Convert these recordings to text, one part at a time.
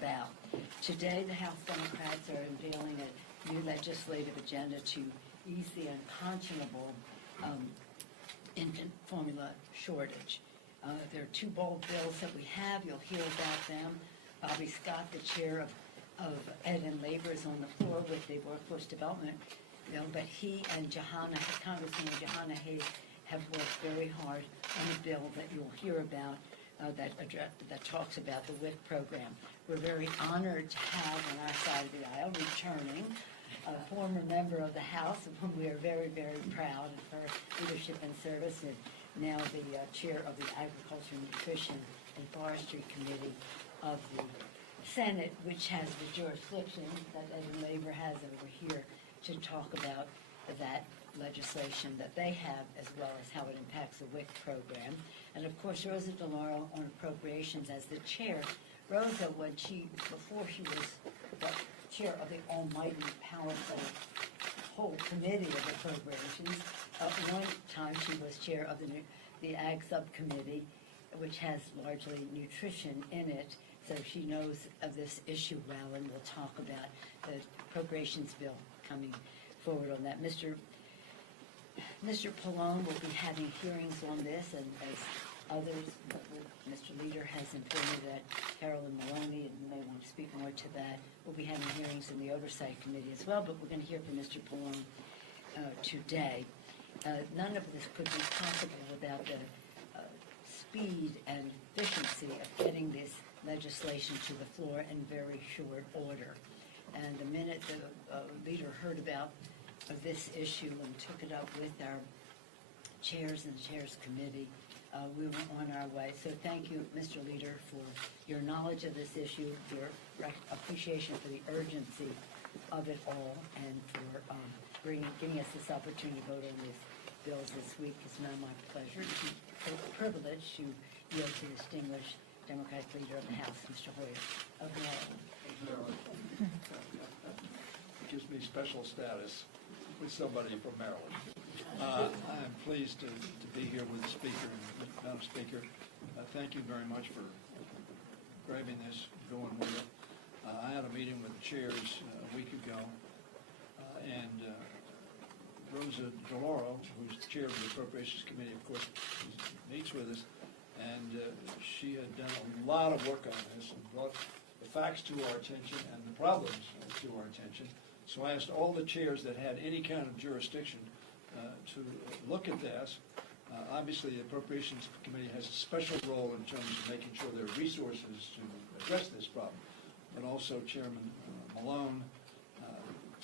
about. Today, the House Democrats are unveiling a new legislative agenda to ease the unconscionable infant formula shortage. There are two bold bills that we have. You'll hear about them. Bobby Scott, the chair of Ed and Labor, is on the floor with the workforce development bill, but he and Congresswoman Johanna Hayes have worked very hard on a bill that you'll hear about that talks about the WIC program. We're very honored to have on our side of the aisle returning a former member of the House, of whom we are very, very proud of her leadership and service, and now the chair of the Agriculture, Nutrition, and Forestry Committee of the Senate, which has the jurisdiction that Ed and Labor has over here to talk about that legislation that they have, as well as how it impacts the WIC program. And of course, Rosa DeLauro on appropriations as the chair. Rosa, before she was the chair of the almighty, powerful whole committee of appropriations, one time she was chair of the Ag Subcommittee, which has largely nutrition in it. So she knows of this issue well, and we'll talk about the appropriations bill coming forward on that. Mr. Pallone will be having hearings on this, and as others, Mr. Leader has informed me that Carolyn Maloney, and you may want to speak more to that, will be having hearings in the Oversight Committee as well, but we're going to hear from Mr. Pallone today. None of this could be possible without the speed and efficiency of getting this legislation to the floor in very short order. And the minute the leader heard about this issue and took it up with our chairs and the chairs committee, we were on our way. So thank you, Mr. Leader, for your knowledge of this issue, your appreciation for the urgency of it all, and for giving us this opportunity to vote on these bills this week. It's now my pleasure, a privilege to yield to the distinguished Democratic Leader of the House, Mr. Hoyer of Maryland. It gives me special status with somebody from Maryland. I'm pleased to be here with the Speaker and Madam Speaker. Thank you very much for grabbing this, going with it. I had a meeting with the chairs a week ago, and Rosa DeLauro, who's the chair of the Appropriations Committee, of course, meets with us, and she had done a lot of work on this and brought the facts to our attention and the problems to our attention. So I asked all the chairs that had any kind of jurisdiction to look at this. Obviously, the Appropriations Committee has a special role in terms of making sure there are resources to address this problem, but also Chairman Malone,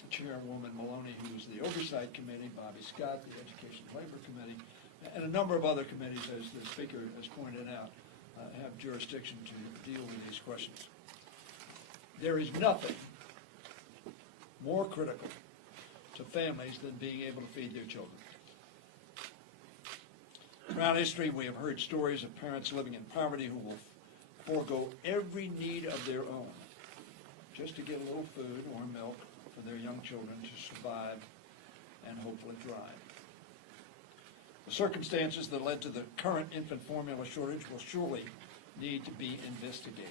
Chairwoman Maloney, who's the Oversight Committee, Bobby Scott, the Education and Labor Committee, and a number of other committees, as the Speaker has pointed out, have jurisdiction to deal with these questions. There is nothing more critical to families than being able to feed their children. Throughout history, we have heard stories of parents living in poverty who will forego every need of their own just to get a little food or milk for their young children to survive and hopefully thrive. The circumstances that led to the current infant formula shortage will surely need to be investigated.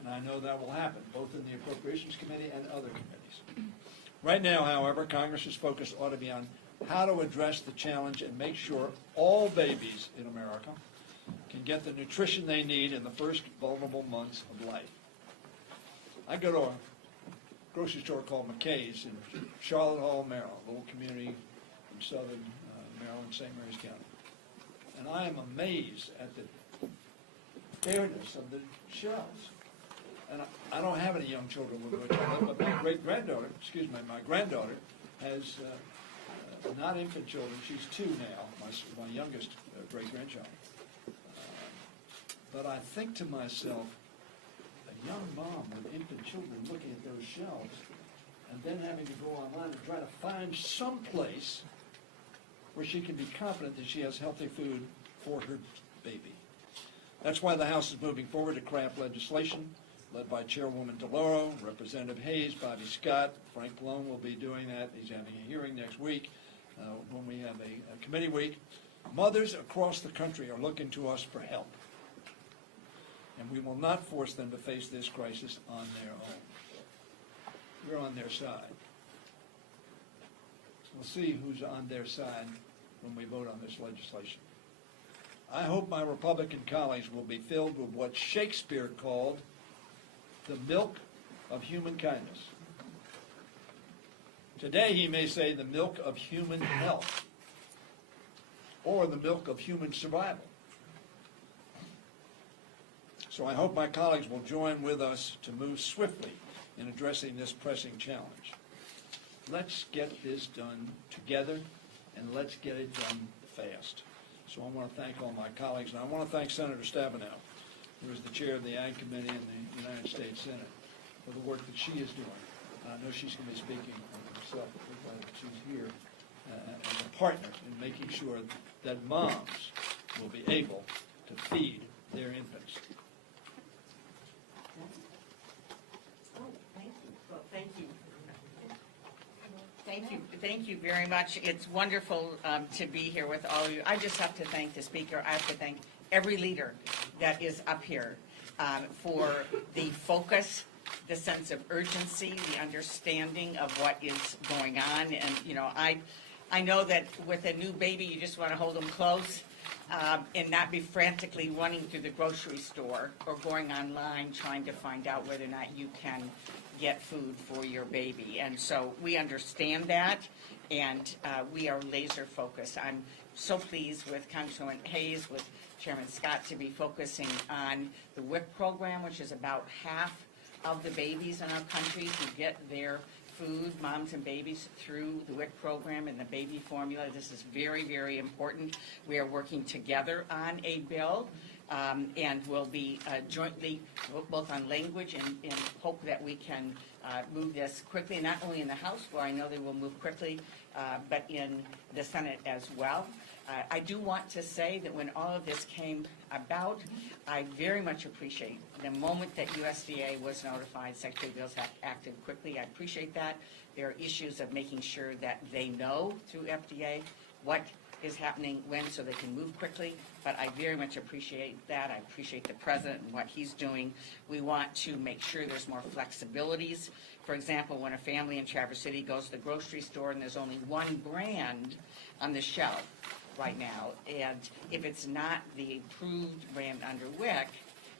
And I know that will happen, both in the Appropriations Committee and other committees. Right now, however, Congress's focus ought to be on how to address the challenge and make sure all babies in America can get the nutrition they need in the first vulnerable months of life. I go to a grocery store called McKay's in Charlotte Hall, Maryland, a little community in southern Maryland, St. Mary's County. And I am amazed at the fairness of the shelves. And I don't have any young children with me, but my granddaughter has not infant children. She's 2 now, my youngest great-grandchild. But I think to myself, a young mom with infant children looking at those shelves and then having to go online and try to find some place where she can be confident that she has healthy food for her baby. That's why the House is moving forward to craft legislation led by Chairwoman DeLauro, Representative Hayes, Bobby Scott. Frank Pallone will be doing that. He's having a hearing next week when we have a committee week. Mothers across the country are looking to us for help. and we will not force them to face this crisis on their own. We're on their side. We'll see who's on their side when we vote on this legislation. I hope my Republican colleagues will be filled with what Shakespeare called the milk of human kindness. Today he may say the milk of human health, or the milk of human survival. So I hope my colleagues will join with us to move swiftly in addressing this pressing challenge. Let's get this done together, and let's get it done fast. So I want to thank all my colleagues, and I want to thank Senator Stabenow, who is the chair of the Ag Committee in the United States Senate, for the work that she is doing. I know she's going to be speaking for herself, but we're glad that she's here as a partner in making sure that moms will be able to feed their infants. Well, thank you. Thank you very much. It's wonderful to be here with all of you. I just have to thank the speaker. I have to thank every leader that is up here for the focus, the sense of urgency, the understanding of what is going on. And, you know, I know that with a new baby, you just want to hold them close and not be frantically running through the grocery store or going online trying to find out whether or not you can get food for your baby. And so we understand that, and we are laser focused. I'm so pleased with Congresswoman Hayes, with Chairman Scott, to be focusing on the WIC program, which is about half of the babies in our country who get their food, moms and babies, through the WIC program and the baby formula. This is very, very important. We are working together on a bill, and we'll be jointly, both on language and hope that we can move this quickly, not only in the House, where I know they will move quickly, but in the Senate as well. I do want to say that when all of this came about, I very much appreciate the moment that USDA was notified, Secretary Beals acted quickly. I appreciate that. There are issues of making sure that they know through FDA what is happening when, so they can move quickly. But I very much appreciate that. I appreciate the President and what he's doing. We want to make sure there's more flexibilities. For example, when a family in Traverse City goes to the grocery store and there's only one brand on the shelf right now, and if it's not the approved brand under WIC,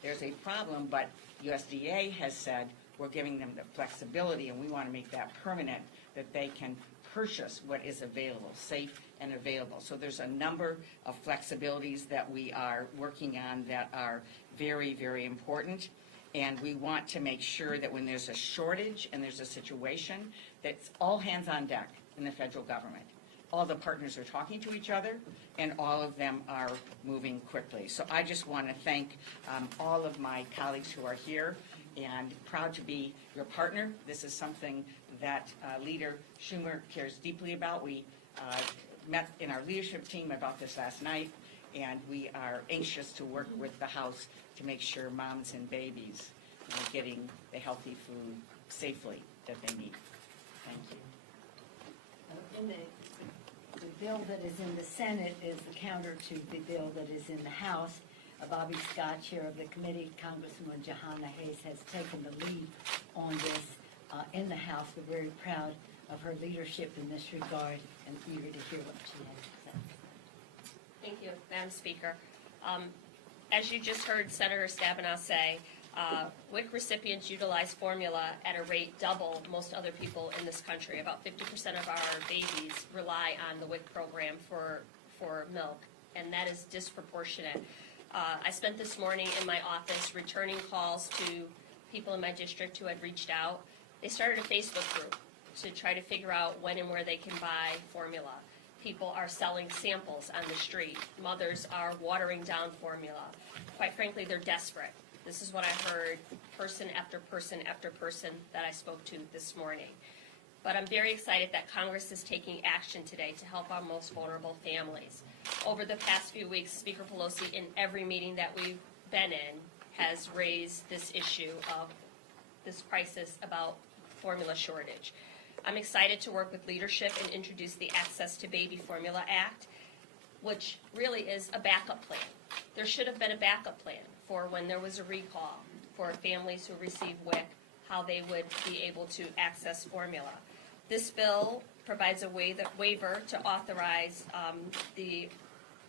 there's a problem. But USDA has said we're giving them the flexibility, and we want to make that permanent, that they can purchase what is available, safe and available. So there's a number of flexibilities that we are working on that are very, very important. And we want to make sure that when there's a shortage and there's a situation, that's all hands on deck in the federal government. All the partners are talking to each other, and all of them are moving quickly. So I just want to thank all of my colleagues who are here, and proud to be your partner. This is something that Leader Schumer cares deeply about. We met in our leadership team about this last night, and we are anxious to work with the House to make sure moms and babies are getting the healthy food safely that they need. Thank you. In the bill that is in the Senate is the counter to the bill that is in the House. Bobby Scott, chair of the committee, Congresswoman Johanna Hayes, has taken the lead on this in the House. We're very proud of her leadership in this regard and eager to hear what she has to say. Thank you, Madam Speaker. As you just heard Senator Stabenow say, WIC recipients utilize formula at a rate double most other people in this country. About 50% of our babies rely on the WIC program for milk, and that is disproportionate. I spent this morning in my office returning calls to people in my district who had reached out. They started a Facebook group to try to figure out when and where they can buy formula. People are selling samples on the street. Mothers are watering down formula. Quite frankly, they're desperate. This is what I heard person after person after person that I spoke to this morning. But I'm very excited that Congress is taking action today to help our most vulnerable families. Over the past few weeks, Speaker Pelosi, in every meeting that we've been in, has raised this issue of this crisis about formula shortage. I'm excited to work with leadership and introduce the Access to Baby Formula Act. which really is a backup plan. There should have been a backup plan for when there was a recall for families who receive WIC, how they would be able to access formula. This bill provides a waiver to authorize the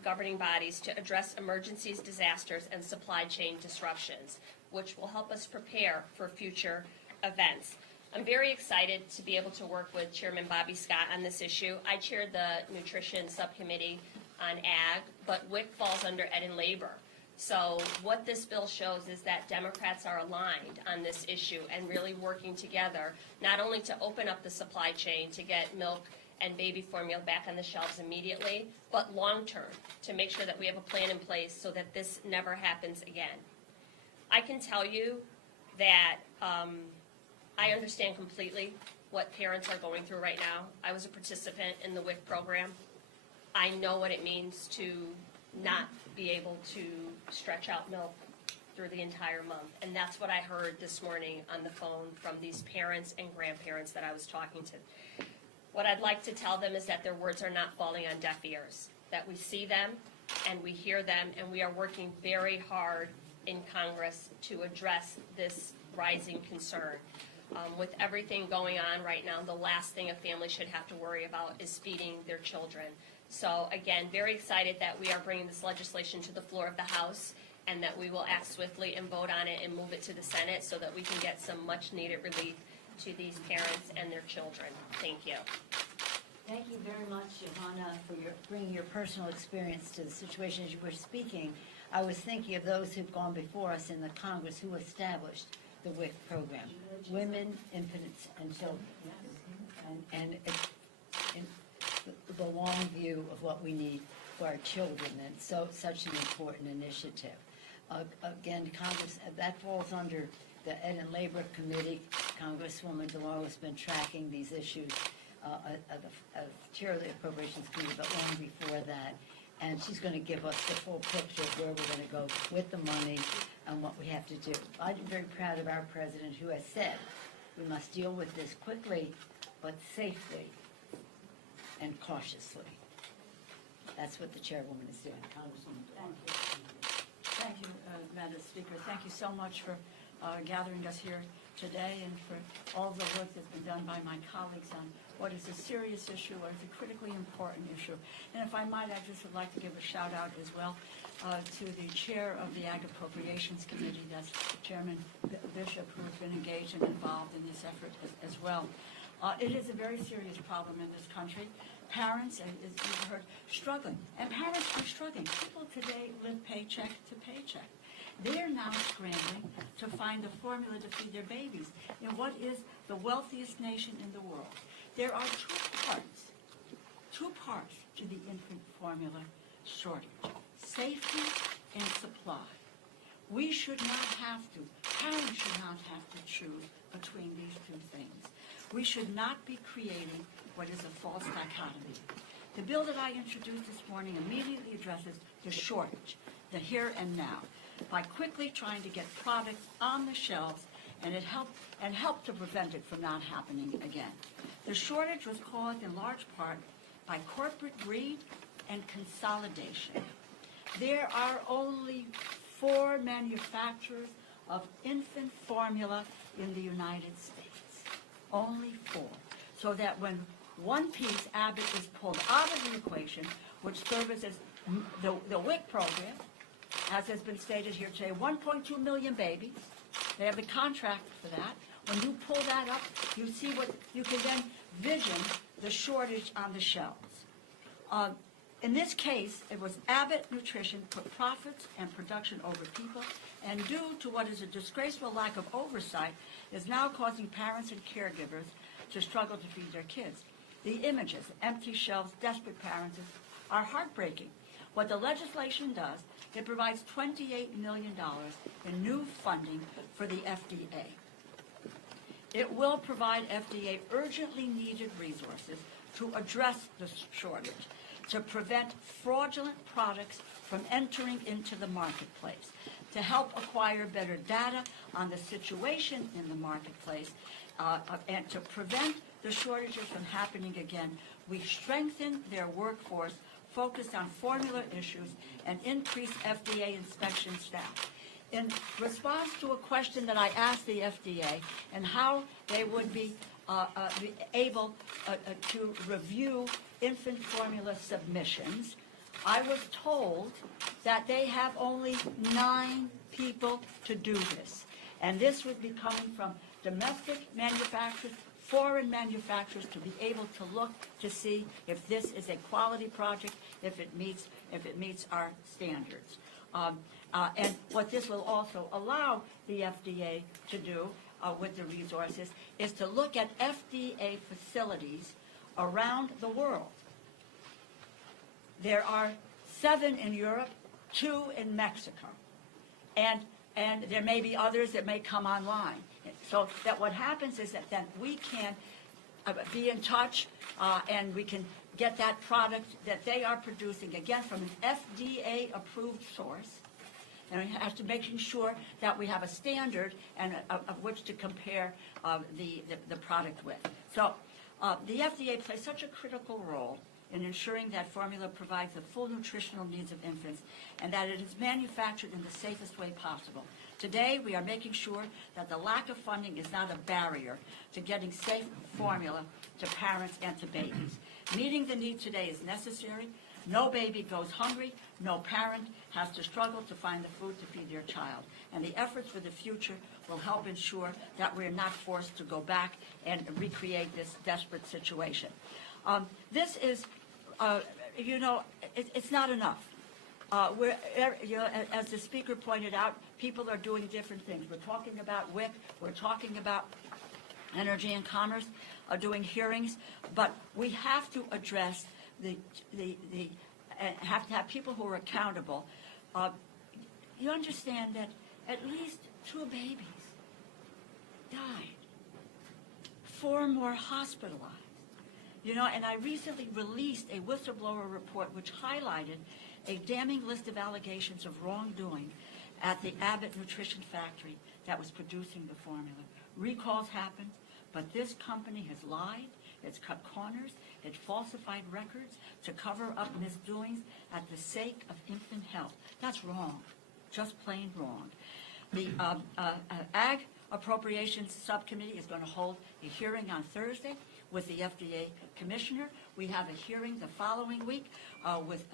governing bodies to address emergencies, disasters, and supply chain disruptions, which will help us prepare for future events. I'm very excited to be able to work with Chairman Bobby Scott on this issue. I chaired the Nutrition Subcommittee on Ag, but WIC falls under Ed and Labor. So what this bill shows is that Democrats are aligned on this issue and really working together, not only to open up the supply chain to get milk and baby formula back on the shelves immediately, but long-term, to make sure that we have a plan in place so that this never happens again. I can tell you that I understand completely what parents are going through right now. I was a participant in the WIC program. I know what it means to not be able to stretch out milk through the entire month. And that's what I heard this morning on the phone from these parents and grandparents that I was talking to. What I'd like to tell them is that their words are not falling on deaf ears, that we see them and we hear them, and we are working very hard in Congress to address this rising concern. With everything going on right now, the last thing a family should have to worry about is feeding their children. So again, very excited that we are bringing this legislation to the floor of the House, and that we will act swiftly and vote on it and move it to the Senate so that we can get some much needed relief to these parents and their children. Thank you. Thank you very much, Johanna, for bringing your personal experience to the situation. As you were speaking, I was thinking of those who've gone before us in the Congress who established the WIC program, women, infants, and children, and the long view of what we need for our children, and such an important initiative. Again, Congress, that falls under the Ed and Labor Committee. Congresswoman DeLauro has been tracking these issues as chair of the Appropriations Committee, but long before that. And she's going to give us the full picture of where we're going to go with the money and what we have to do. I'm very proud of our president, who has said we must deal with this quickly, but safely and cautiously. That's what the chairwoman is doing. Congresswoman. Thank you, Madam Speaker. Thank you so much for gathering us here today, and for all the work that's been done by my colleagues on what is a serious issue, what is a critically important issue. And if I might, I just would like to give a shout out as well to the chair of the Ag Appropriations Committee, that's Chairman Bishop, who has been engaged and involved in this effort as well. It is a very serious problem in this country. Parents, as you've heard, struggling. And parents are struggling. People today live paycheck to paycheck. They are now scrambling to find a formula to feed their babies in what is the wealthiest nation in the world. There are two parts to the infant formula shortage: safety and supply. We should not have to, parents should not have to choose between these two things. We should not be creating what is a false dichotomy. The bill that I introduced this morning immediately addresses the shortage, the here and now, by quickly trying to get products on the shelves, and help to prevent it from not happening again. The shortage was caused in large part by corporate greed and consolidation. There are only 4 manufacturers of infant formula in the United States. Only 4. So that when one piece, Abbott, is pulled out of the equation, which services the WIC program, as has been stated here today, 1.2 million babies. They have the contract for that. When you pull that up, you see what you can then vision the shortage on the shelves. In this case, it was Abbott Nutrition put profits and production over people, and due to what is a disgraceful lack of oversight, is now causing parents and caregivers to struggle to feed their kids. The images, empty shelves, desperate parents, are heartbreaking. What the legislation does, it provides $28 million in new funding for the FDA. It will provide FDA urgently needed resources to address the shortage, to prevent fraudulent products from entering into the marketplace, to help acquire better data on the situation in the marketplace, and to prevent the shortages from happening again. We strengthen their workforce focused on formula issues and increase FDA inspection staff. In response to a question that I asked the FDA and how they would be able to review infant formula submissions, I was told that they have only 9 people to do this. And this would be coming from domestic manufacturers, foreign manufacturers, to be able to look to see if this is a quality project, if it meets our standards. And what this will also allow the FDA to do with the resources is to look at FDA facilities around the world. There are 7 in Europe, 2 in Mexico, and there may be others that may come online. So that what happens is that then we can be in touch and we can get that product that they are producing, again, from an FDA-approved source, and we have to making sure that we have a standard and of which to compare the product with. So the FDA plays such a critical role in ensuring that formula provides the full nutritional needs of infants and that it is manufactured in the safest way possible. Today, we are making sure that the lack of funding is not a barrier to getting safe formula to parents and to babies. Meeting the need today is necessary. No baby goes hungry. No parent has to struggle to find the food to feed their child. And the efforts for the future will help ensure that we're not forced to go back and recreate this desperate situation. This is, it's not enough. As the speaker pointed out, people are doing different things. We're talking about WIC. We're talking about Energy and Commerce doing hearings, but we have to address have to have people who are accountable. You understand that at least 2 babies died, 4 more hospitalized. And I recently released a whistleblower report which highlighted a damning list of allegations of wrongdoing at the Abbott Nutrition factory that was producing the formula. Recalls happened, but this company has lied, it's cut corners, it falsified records to cover up misdoings at the sake of infant health. That's wrong, just plain wrong. The Ag Appropriations Subcommittee is going to hold a hearing on Thursday with the FDA Commissioner. We have a hearing the following week with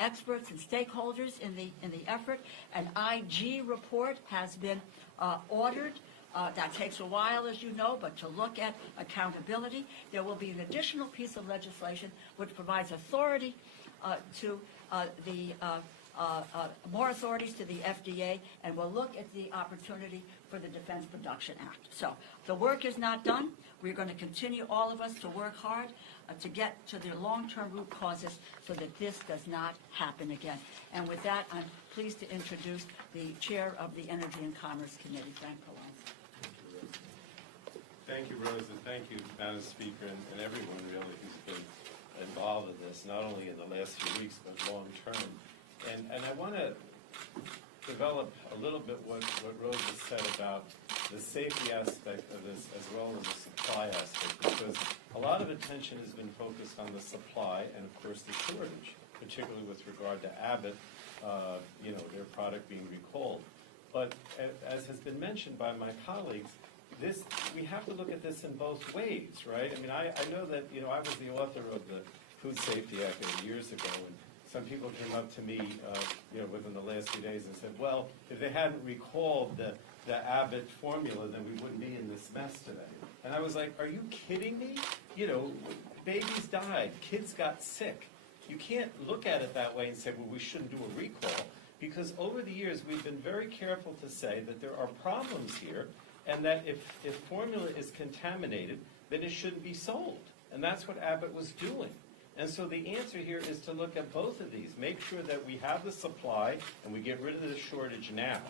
experts and stakeholders in the effort. An IG report has been ordered. That takes a while, as you know, but to look at accountability. There will be an additional piece of legislation which provides authority to more authorities to the FDA, and we'll look at the opportunity for the Defense Production Act. So the work is not done. We're going to continue, all of us, to work hard to get to the long-term root causes so that this does not happen again. And with that, I'm pleased to introduce the chair of the Energy and Commerce Committee, Frank Pelosi. Thank you, Rose, and thank you, Madam Speaker, and everyone really who's been involved in this, not only in the last few weeks, but long term. And I want to develop a little bit what Rose has said about the safety aspect of this as well as the supply aspect, because a lot of attention has been focused on the supply and, of course, the shortage, particularly with regard to Abbott, their product being recalled. But as has been mentioned by my colleagues, we have to look at this in both ways, right? I mean, I know that, I was the author of the Food Safety Act years ago, and some people came up to me, within the last few days and said, well, if they hadn't recalled the Abbott formula, then we wouldn't be in this mess today. And I was like, are you kidding me? Babies died, kids got sick. You can't look at it that way and say, well, we shouldn't do a recall, because over the years we've been very careful to say that there are problems here, and that if formula is contaminated, then it shouldn't be sold. And that's what Abbott was doing. And so the answer here is to look at both of these, make sure that we have the supply and we get rid of the shortage now.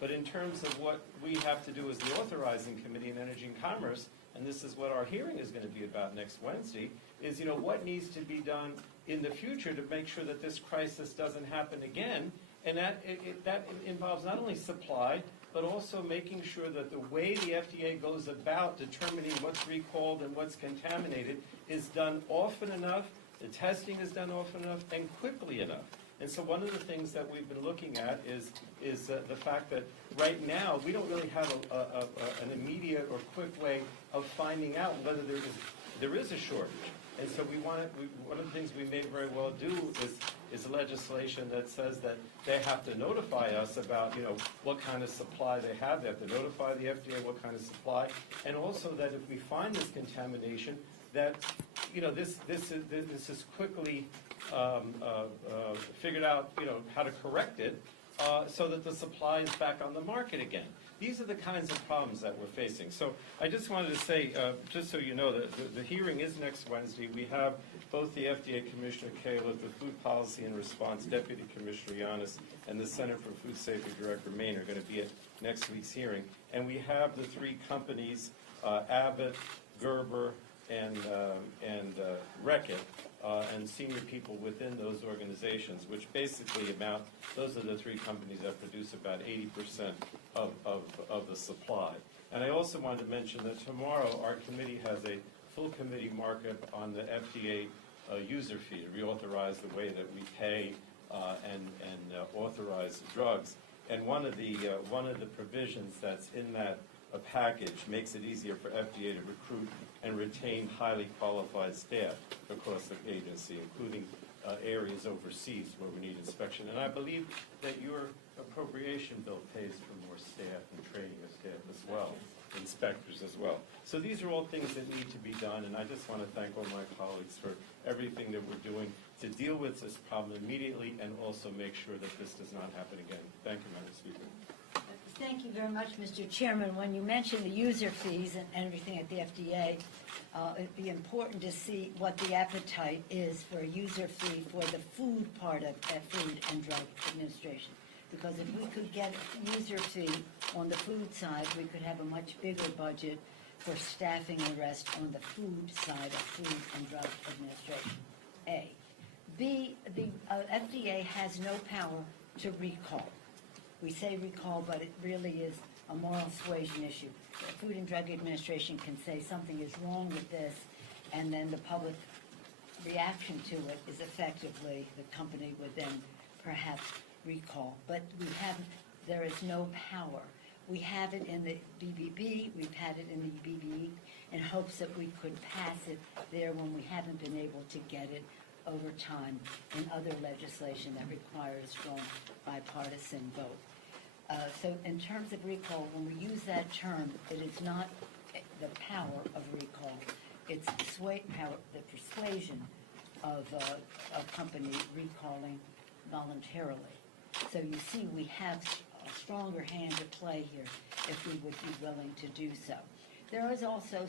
But in terms of what we have to do as the authorizing committee in Energy and Commerce, and this is what our hearing is going to be about next Wednesday, is what needs to be done in the future to make sure that this crisis doesn't happen again. And that involves not only supply, but also making sure that the way the FDA goes about determining what's recalled and what's contaminated is done often enough the testing is done often enough and quickly enough. And so one of the things that we've been looking at is the fact that right now we don't really have an immediate or quick way of finding out whether there is a shortage. And so one of the things we may very well do is legislation that says that they have to notify us about, what kind of supply they have. They have to notify the FDA what kind of supply, and also that if we find this contamination, that this is quickly figured out, how to correct it, so that the supply is back on the market again. These are the kinds of problems that we're facing. So I just wanted to say, just so you know, that the hearing is next Wednesday. We have both the FDA Commissioner Kayla, the Food Policy and Response Deputy Commissioner Yanis, and the Center for Food Safety Director Main are going to be at next week's hearing. And we have the three companies, Abbott, Gerber, and Reckitt, and senior people within those organizations, which basically those are the three companies that produce about 80% of the supply. And I also wanted to mention that tomorrow our committee has a full committee markup on the FDA user fee to reauthorize the way that we pay and authorize drugs. And one of the provisions that's in that package makes it easier for FDA to recruit and retain highly qualified staff across the agency, including areas overseas where we need inspection. And I believe that your appropriation bill pays for more staff and training of staff as well, inspectors as well. So these are all things that need to be done, and I just want to thank all my colleagues for everything that we're doing to deal with this problem immediately and also make sure that this does not happen again. Thank you, Madam Speaker. Thank you very much, Mr. Chairman. When you mentioned the user fees and everything at the FDA, it'd be important to see what the appetite is for a user fee for the food part of Food and Drug Administration. Because if we could get a user fee on the food side, we could have a much bigger budget for staffing and rest on the food side of Food and Drug Administration, A. B, the FDA has no power to recall. We say recall, but it really is a moral suasion issue. The Food and Drug Administration can say something is wrong with this, and then the public reaction to it is effectively the company would then perhaps recall. But there is no power. We have it in the BBB, we've had it in the BBE, in hopes that we could pass it there when we haven't been able to get it over time in other legislation that requires strong bipartisan vote. So in terms of recall, when we use that term, it is not the power of recall. It's the persuasion of a company recalling voluntarily. So you see, we have a stronger hand to play here if we would be willing to do so. There is also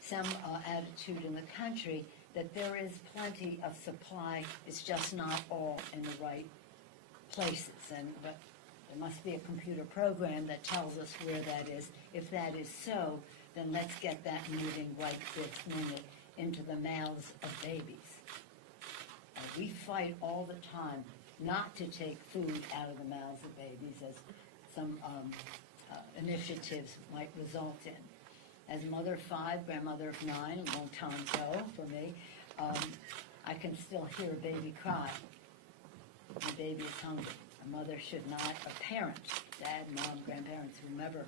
some attitude in the country that there is plenty of supply. It's just not all in the right places. But there must be a computer program that tells us where that is. If that is so, then let's get that moving right this minute into the mouths of babies. We fight all the time not to take food out of the mouths of babies, as some initiatives might result in. As mother of 5, grandmother of 9, a long time ago for me, I can still hear a baby cry. The baby is hungry. A mother should not, a parent, dad, mom, grandparents, whomever,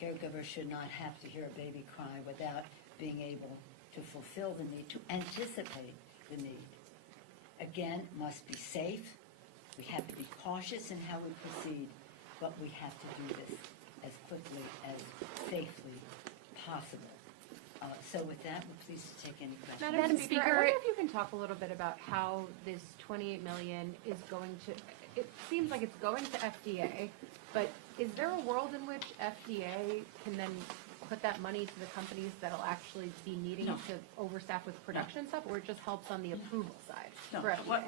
caregiver should not have to hear a baby cry without being able to fulfill the need, to anticipate the need. Again, it must be safe. We have to be cautious in how we proceed, but we have to do this as quickly as safely possible. So with that, we're pleased to take any questions. Madam Speaker, I wonder if you can talk a little bit about how this $28 million is going to, it seems like it's going to FDA, but is there a world in which FDA can then put that money to the companies that'll actually be needing to overstaff with production stuff, or it just helps on the approval side? No, for FDA?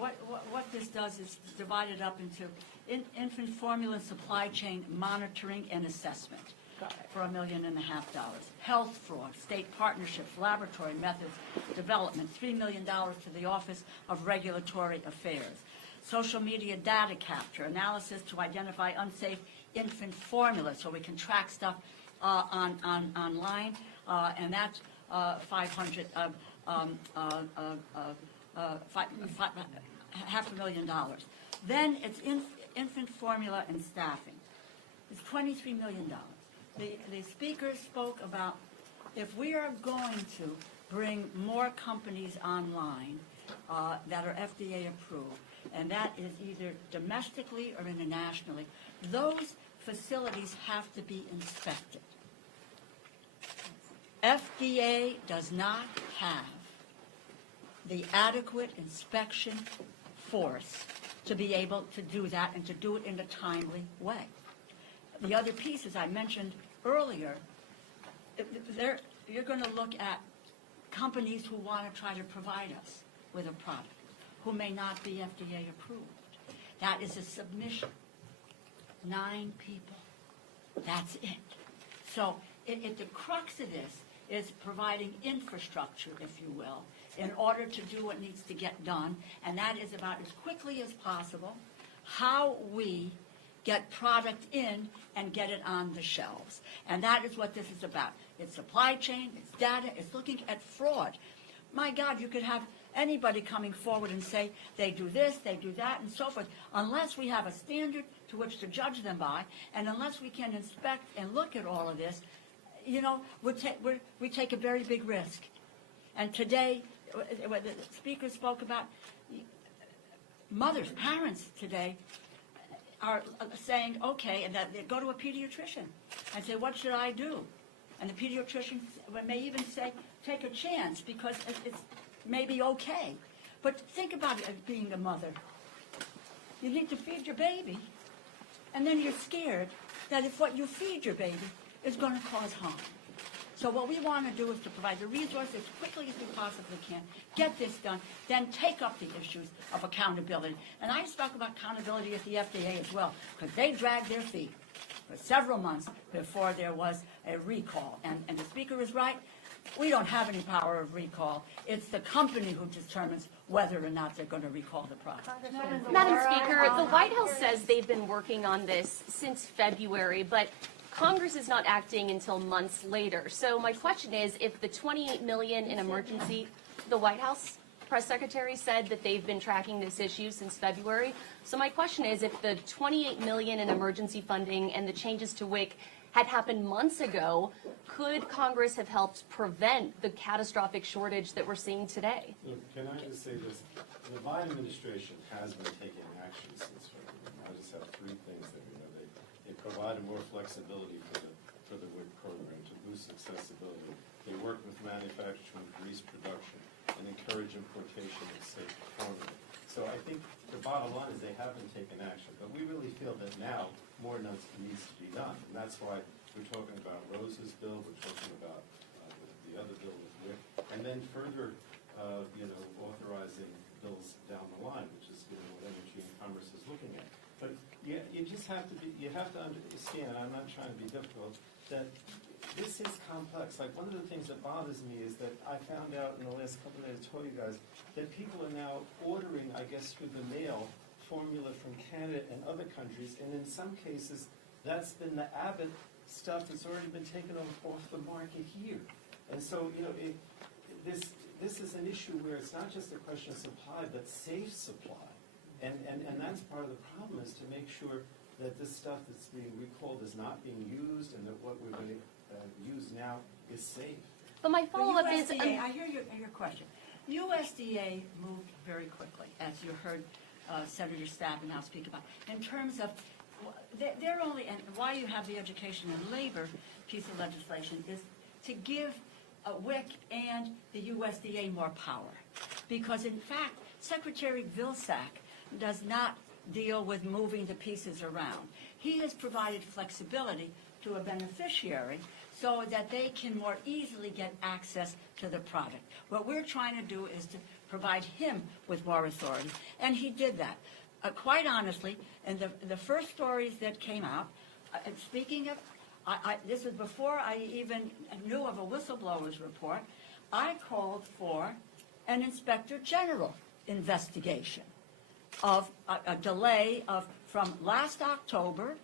what this does is divide it up into infant formula supply chain monitoring and assessment. Got it. For $1.5 million. Health fraud, state partnerships, laboratory methods development, $3 million to the Office of Regulatory Affairs. Social media data capture, analysis to identify unsafe infant formula so we can track stuff online, and that's $500 $500,000. Then it's infant formula and staffing. It's $23 million. The speaker spoke about if we are going to bring more companies online that are FDA approved, and that is either domestically or internationally, those facilities have to be inspected. FDA does not have the adequate inspection force to be able to do that and to do it in a timely way. The other piece, as I mentioned earlier, you're going to look at companies who want to try to provide us with a product who may not be FDA approved. That is a submission. 9 people. That's it. So the crux of this is providing infrastructure, if you will, in order to do what needs to get done, and that is about as quickly as possible how we get product in and get it on the shelves. And that is what this is about. It's supply chain, it's data, it's looking at fraud. My God, you could have anybody coming forward and say they do this, they do that, and so forth, unless we have a standard to which to judge them by, and unless we can inspect and look at all of this, you know, we take a very big risk. And today, what the speaker spoke about, mothers, parents today are saying, okay, and that they go to a pediatrician and say, what should I do? And the pediatrician may even say, take a chance because it's maybe okay. But think about it being a mother. You need to feed your baby, and then you're scared that if what you feed your baby is going to cause harm. So what we want to do is to provide the resources as quickly as we possibly can, get this done, then take up the issues of accountability. And I spoke about accountability at the FDA as well, because they dragged their feet for several months before there was a recall. And the speaker is right. We don't have any power of recall. It's the company who determines whether or not they're going to recall the product. Madam Speaker, the White House says they've been working on this since February, but Congress is not acting until months later. So my question is, if the $28 million in emergency, the White House press secretary said that they've been tracking this issue since February. So my question is, if the $28 million in emergency funding and the changes to WIC had happened months ago, could Congress have helped prevent the catastrophic shortage that we're seeing today? Look, can I just say this? The Biden administration has been taking action since February. I just have 3 things that we know. They provided more flexibility for the WIC program to boost accessibility. They work with manufacturers to increase production and encourage importation of safe formula. So I think the bottom line is they haven't taken action, but we really feel that now more needs to be done, and that's why we're talking about Rose's bill, we're talking about the other bill with WIC, and then further, authorizing bills down the line, which is what Energy and Commerce is looking at. But you just have to understand, I'm not trying to be difficult, that this is complex. Like, one of the things that bothers me is that I found out in the last couple of days, I told you guys, that people are now ordering, I guess, through the mail, formula from Canada and other countries, and in some cases, that's been the Abbott stuff that's already been taken off the market here. And so, this is an issue where it's not just a question of supply, but safe supply. And that's part of the problem, is to make sure that this stuff that's being recalled is not being used, and that what we're going to use now is safe. But my follow-up is... USDA, I hear your question. USDA moved very quickly, as you heard Senator Stabenow speak about, in terms of they're only, and why you have the education and labor piece of legislation is to give WIC and the USDA more power. Because, in fact, Secretary Vilsack does not deal with moving the pieces around. He has provided flexibility to a beneficiary so that they can more easily get access to the product. What we're trying to do is to provide him with more authority, and he did that. Quite honestly, in the first stories that came out, speaking of, this was before I even knew of a whistleblower's report, I called for an Inspector General investigation of a delay of from last October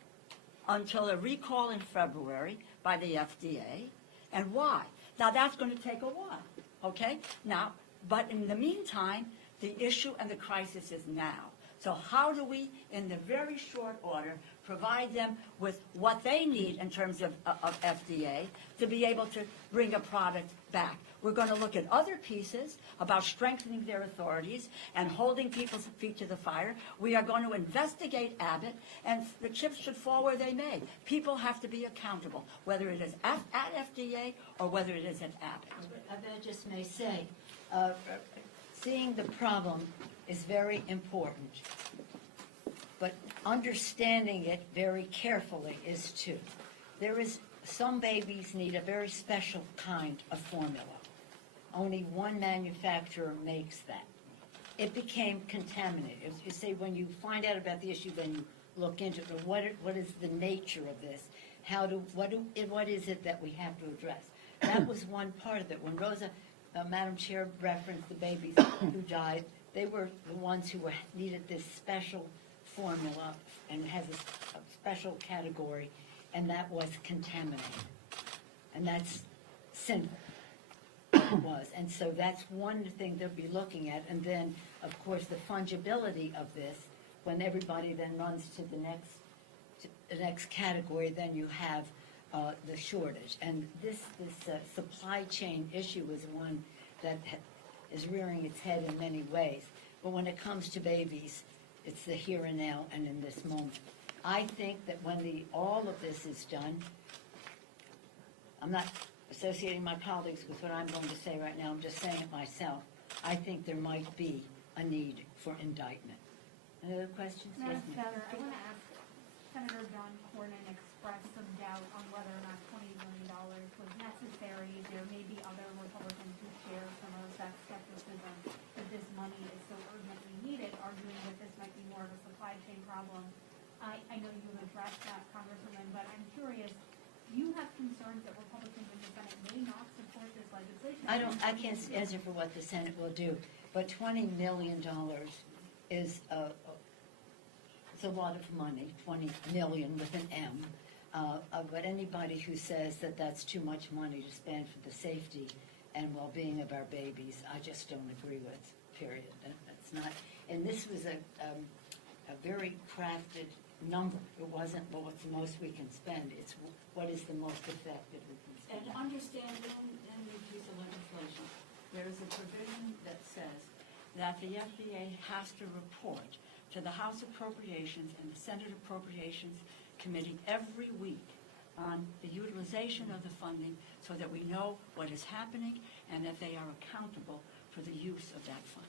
until a recall in February by the FDA. And why? Now, that's going to take a while, okay? Now, but in the meantime, The issue and the crisis is now. So how do we, in the very short order, provide them with what they need in terms of FDA to be able to bring a product back? We're going to look at other pieces about strengthening their authorities and holding people's feet to the fire. We are going to investigate Abbott, and the chips should fall where they may. People have to be accountable, whether it is at FDA or whether it is at Abbott. I just may say, seeing the problem is very important, but understanding it very carefully is too. Some babies need a very special kind of formula. Only one manufacturer makes that. It became contaminated. As you say, when you find out about the issue, then you look into it. What is the nature of this? What is it that we have to address? That was one part of it. When Rosa, Madam Chair, referenced the babies who died, they were the ones who needed this special formula and has a special category, and that was contaminated. And that's sinful. It was. And so that's one thing they'll be looking at. And then, of course, the fungibility of this, when everybody then runs to the next category, then you have the shortage. And this supply chain issue is one that is rearing its head in many ways. But when it comes to babies, it's the here and now and in this moment. I think that when all of this is done, I'm not associating my colleagues with what I'm going to say right now, I'm just saying it myself. I think there might be a need for indictment. Any other questions? Madam Yes, ma'am. Speaker, I want to ask, Senator John Cornyn expressed some doubt on whether or not $20 million was necessary. There may be other Republicans who share some of that skepticism that this money is so urgently needed, arguing that this might be more of a supply chain problem. I know you've addressed that, Congresswoman, but I'm curious, do you have concerns that Republicans in the Senate may not support this legislation? I can't answer for what the Senate will do, but $20 million is it's a lot of money, 20 million with an M. But anybody who says that that's too much money to spend for the safety and well-being of our babies, I just don't agree with, period. That's not, and this was a very crafted number. It wasn't, well, what's the most we can spend. It's what is the most effective we can spend. And understand in the piece of legislation, there is a provision that says that the FDA has to report to the House Appropriations and the Senate Appropriations Committee every week on the utilization of the funding so that we know what is happening and that they are accountable for the use of that fund.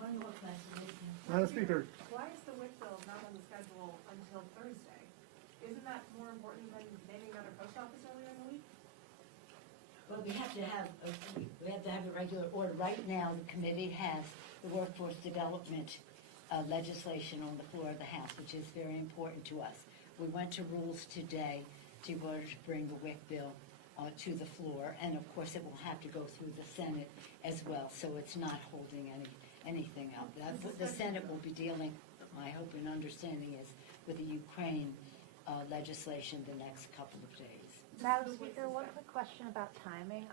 One more question. Madam Speaker, Why is the WIC bill not on the schedule until Thursday? Isn't that more important than naming another post office earlier in the week? Well, we have to have a regular order. Right now, the committee has the workforce development legislation on the floor of the House, which is very important to us. We went to rules today to order to bring the WIC bill to the floor, and of course, it will have to go through the Senate as well, so it's not holding anything up. The Senate will be dealing, my hope and understanding is, with the Ukraine legislation the next couple of days. Madam Speaker, one quick question about timing.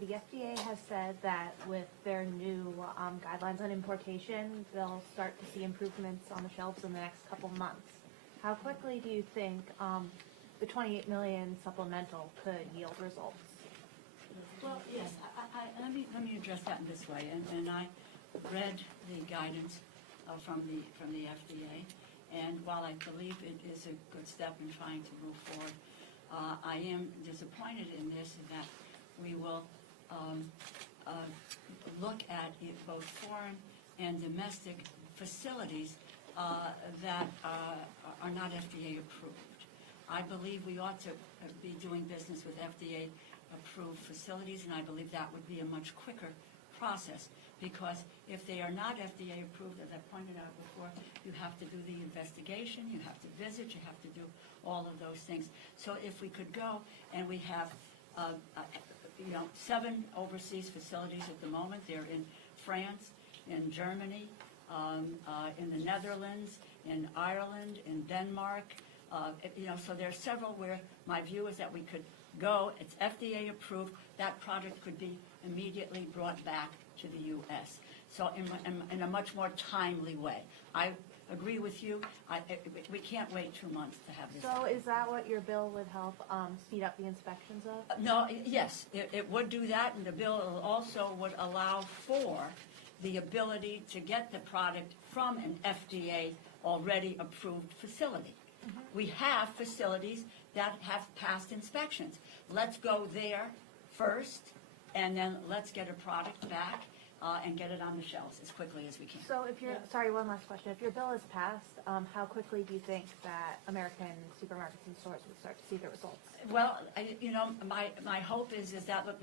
The FDA has said that with their new guidelines on importation, they'll start to see improvements on the shelves in the next couple months. How quickly do you think the $28 million supplemental could yield results? Well, yes, let me address that in this way, and I read the guidance from the FDA, and while I believe it is a good step in trying to move forward, I am disappointed in this, that we will look at both foreign and domestic facilities that are not FDA approved. I believe we ought to be doing business with FDA approved facilities, and I believe that would be a much quicker process, because if they are not FDA approved, as I pointed out before, you have to do the investigation, you have to visit, you have to do all of those things. So if we could go, and we have 7 overseas facilities at the moment. They're in France, in Germany, in the Netherlands, in Ireland, in Denmark. So there are several where my view is that we could go, it's FDA approved, that product could be immediately brought back to the U.S. So in a much more timely way. I agree with you. We can't wait 2 months to have this. So is that what your bill would help speed up the inspections of? No, yes, it would do that, and the bill also would allow for the ability to get the product from an FDA already approved facility. We have facilities that have passed inspections. Let's go there first, and then let's get a product back and get it on the shelves as quickly as we can. So if you're, sorry, one last question. If your bill is passed, how quickly do you think that American supermarkets and stores would start to see the results? Well, my hope is that, look,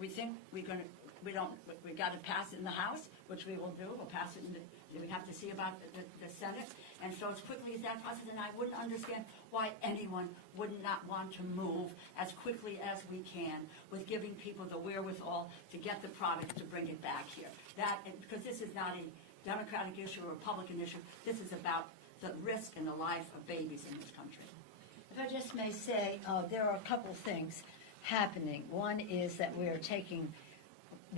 we think we got to pass it in the House, which we will do. We'll pass it in we have to see about the Senate. And so as quickly as that passes, and I wouldn't understand why anyone would not want to move as quickly as we can with giving people the wherewithal to get the product to bring it back here. Because this is not a Democratic issue or Republican issue. This is about the risk and the life of babies in this country. If I just may say, there are a couple things happening. One is that we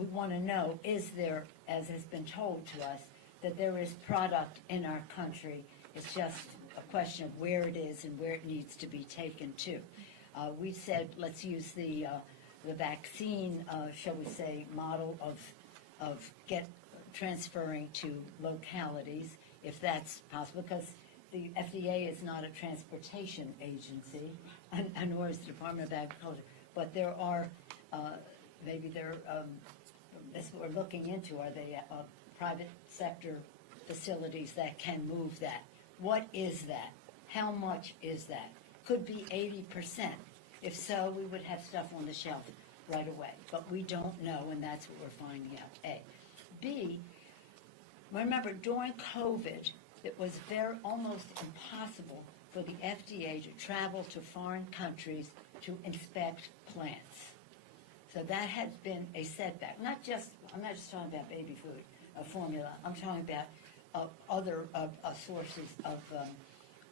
want to know, is there, as has been told to us, that there is product in our country. It's just a question of where it is and where it needs to be taken to. We said, let's use the vaccine, shall we say, model of transferring to localities, if that's possible, because the FDA is not a transportation agency, and nor is the Department of Agriculture. But there are, that's what we're looking into, are they private sector facilities that can move that? What is that? How much is that? Could be 80%. If so, we would have stuff on the shelf right away. But we don't know, and that's what we're finding out, A. B, remember, during COVID, it was almost impossible for the FDA to travel to foreign countries to inspect plants. So that has been a setback. I'm not just talking about baby food, formula. I'm talking about other sources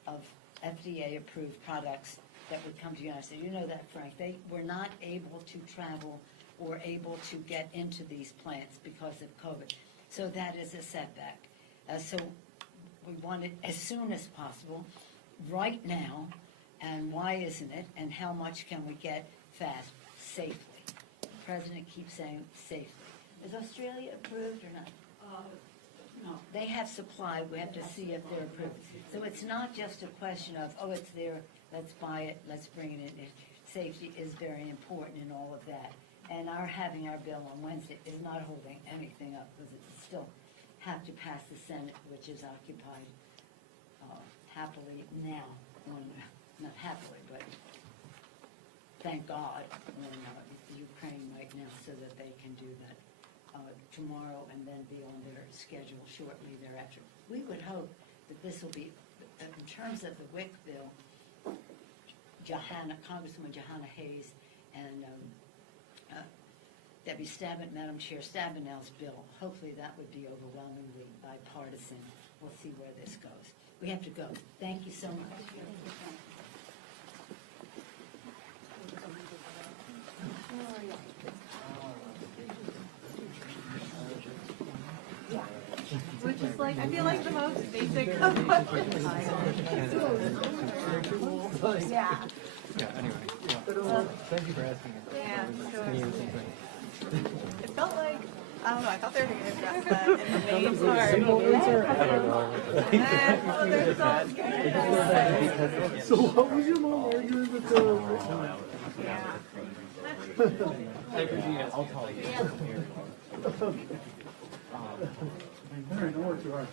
of FDA-approved products that would come to the United States. You know that, Frank. They were not able to travel or able to get into these plants because of COVID. So that is a setback. So we want it as soon as possible, right now, and why isn't it, and how much can we get fast, safely? The President keeps saying safely. Is Australia approved or not? No. They have supply. We have to see if they're approved. So it's not just a question of, oh, it's there, let's buy it, let's bring it in. Safety is very important in all of that. And our having our bill on Wednesday is not holding anything up, because it still have to pass the Senate, which is occupied happily now, not happily, but thank God, on Ukraine right now, so that they can do that tomorrow and then be on their schedule shortly thereafter. We would hope that this will be, in terms of the WIC bill, Congresswoman Johanna Hayes and Debbie Madam Chair Stabenow's bill, hopefully that would be overwhelmingly bipartisan. We'll see where this goes. We have to go. Thank you so much. Which is like, I feel like the most basic of questions. Yeah. Yeah, anyway. Thank you for asking. Yeah, sure. It felt like, I don't know, I thought they were going to address that in the main part. I don't know. Oh, they're so scared. So what was your mom arguing with the... Yeah. Hey, Virginia, I'll call you. All right, don't work too hard.